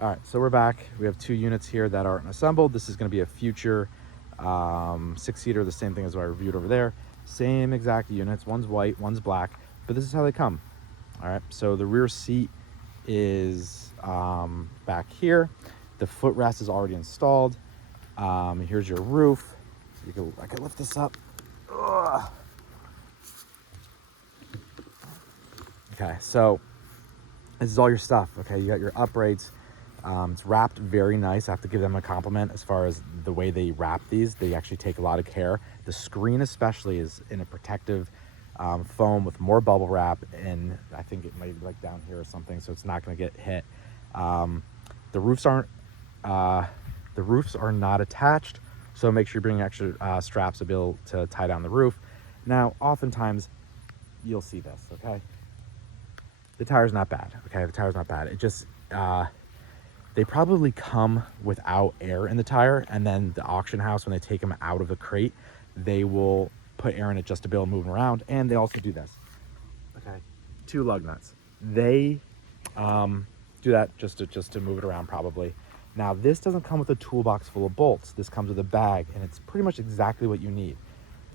All right, so we're back. We have 2 units here that aren't assembled. This is going to be a future 6-seater, the same thing as what I reviewed over there. Same exact units. One's white, one's black, but this is how they come. All right, so the rear seat is back here. The footrest is already installed. Here's your roof. I can lift this up. Ugh. Okay, so this is all your stuff. Okay, you got your uprights. It's wrapped very nice. I have to give them a compliment as far as the way they wrap these. They actually take a lot of care. The screen especially is in a protective foam with more bubble wrap, and I think it might be like down here or something, so it's not going to get hit. The roofs are not attached, so make sure you bring extra straps to be able to tie down the roof. Now, oftentimes you'll see this. Okay, the tire's not bad. Okay, the tire's not bad. It just they probably come without air in the tire, and then the auction house, when they take them out of the crate, they will put air in it just to be able to move them around. And they also do this. Okay, 2 lug nuts. They do that just to move it around probably. Now, this doesn't come with a toolbox full of bolts. This comes with a bag, and it's pretty much exactly what you need.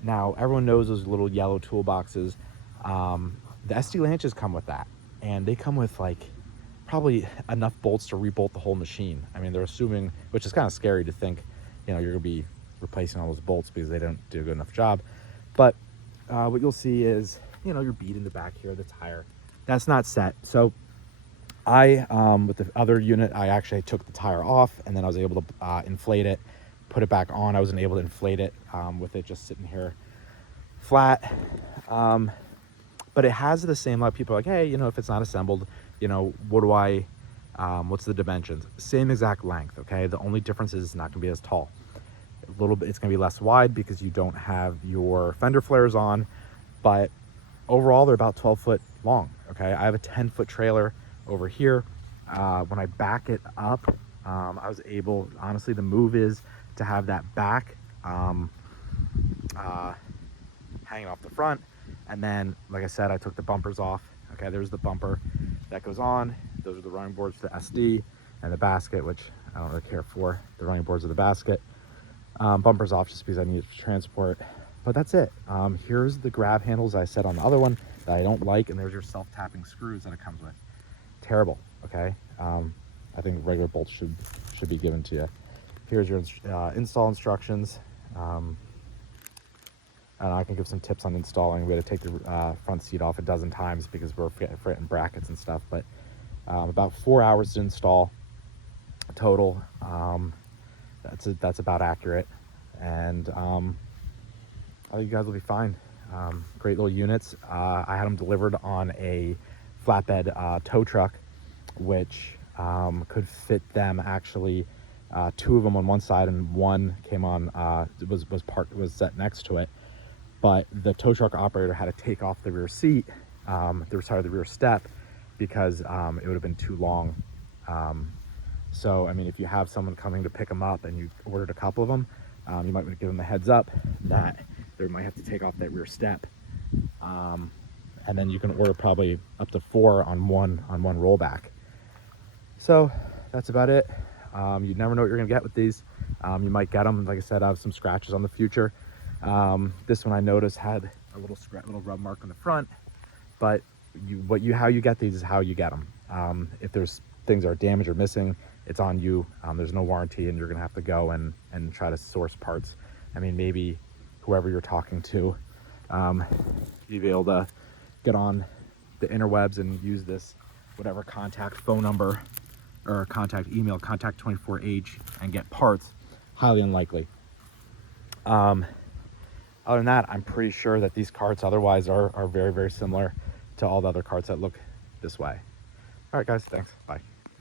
Now, everyone knows those little yellow toolboxes. The SD lanches come with that, and they come with like probably enough bolts to rebolt the whole machine. I mean, they're assuming, which is kind of scary to think, you know, you're gonna be replacing all those bolts because they don't do a good enough job. But what you'll see is, you know, your bead in the back here, the tire, that's not set. So I, with the other unit, I actually took the tire off, and then I was able to inflate it, put it back on. I wasn't able to inflate it with it just sitting here flat. But it has the same, like, people are like, hey, you know, if it's not assembled, you know, what's the dimensions? Same exact length. Okay, the only difference is it's not gonna be as tall. A little bit, it's gonna be less wide because you don't have your fender flares on, but overall they're about 12 foot long. Okay, I have a 10-foot trailer over here. When I back it up, I was able, honestly, the move is to have that back hanging off the front. And then, like I said, I took the bumpers off. Okay, there's the bumper that goes on. Those are the running boards for the SD, and the basket, which I don't really care for. The running boards of the basket. Bumpers off just because I need it for transport. But that's it. Here's the grab handles I said on the other one that I don't like, and there's your self-tapping screws that it comes with. Terrible. Okay. I think regular bolts should be given to you. Here's your install instructions. And I can give some tips on installing. We had to take the front seat off a dozen times because we're fitting brackets and stuff. But about 4 hours to install total. That's about accurate. And I think you guys will be fine. Great little units. I had them delivered on a flatbed tow truck, which could fit them actually. 2 of them on one side, and one came on was set next to it. But the tow truck operator had to take off the rear seat, the rear step, because it would have been too long. So, I mean, if you have someone coming to pick them up and you ordered a couple of them, you might want to give them a heads up that they might have to take off that rear step. And then you can order probably up to 4 on one rollback. So that's about it. You never know what you're gonna get with these. You might get them. Like I said, I have some scratches on the future. This one I noticed had a little rub mark on the front, but how you get these is how you get them. If there's things that are damaged or missing, it's on you. There's no warranty, and you're gonna have to go and try to source parts. I mean, maybe whoever you're talking to, you'll be able to get on the interwebs and use this whatever contact phone number or contact email, contact24h, and get parts. Highly unlikely. Other than that, I'm pretty sure that these carts otherwise are very, very similar to all the other carts that look this way. All right, guys, thanks. Bye.